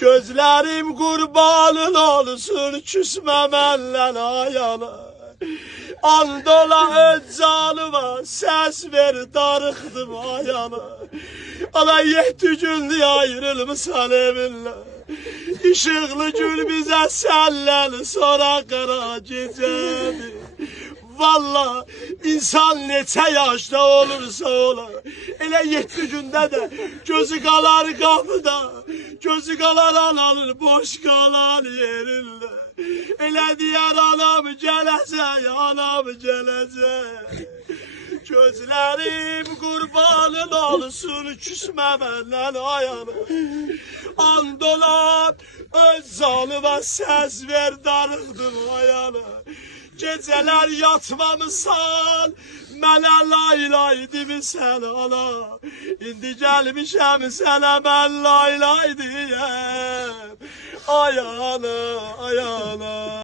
Gözlerim kurbanın olsun küsmemenden ayana. Andola öz canıma ses ver darıktım ayana. Ana 7 gündür ayrılmışsan eminle. Işıklı gül bize senden sonra kara gecedi. Valla insan neçə yaşda olursa ola, elə 7 gündə də gözü qalar qapıda, gözü qalar ananın boş qalan yerində. Elə deyər anam gələcək, anam gələcək. Gözlərim qurbanın olsun küsmə məndən ayana. Andola öz canıma səs ver darıqdım ayana. Geceler yatmamışsan, mənə laylay demisən ana. İndi gəlmişəm sənə mən laylay deyəm. Ayana, ayana.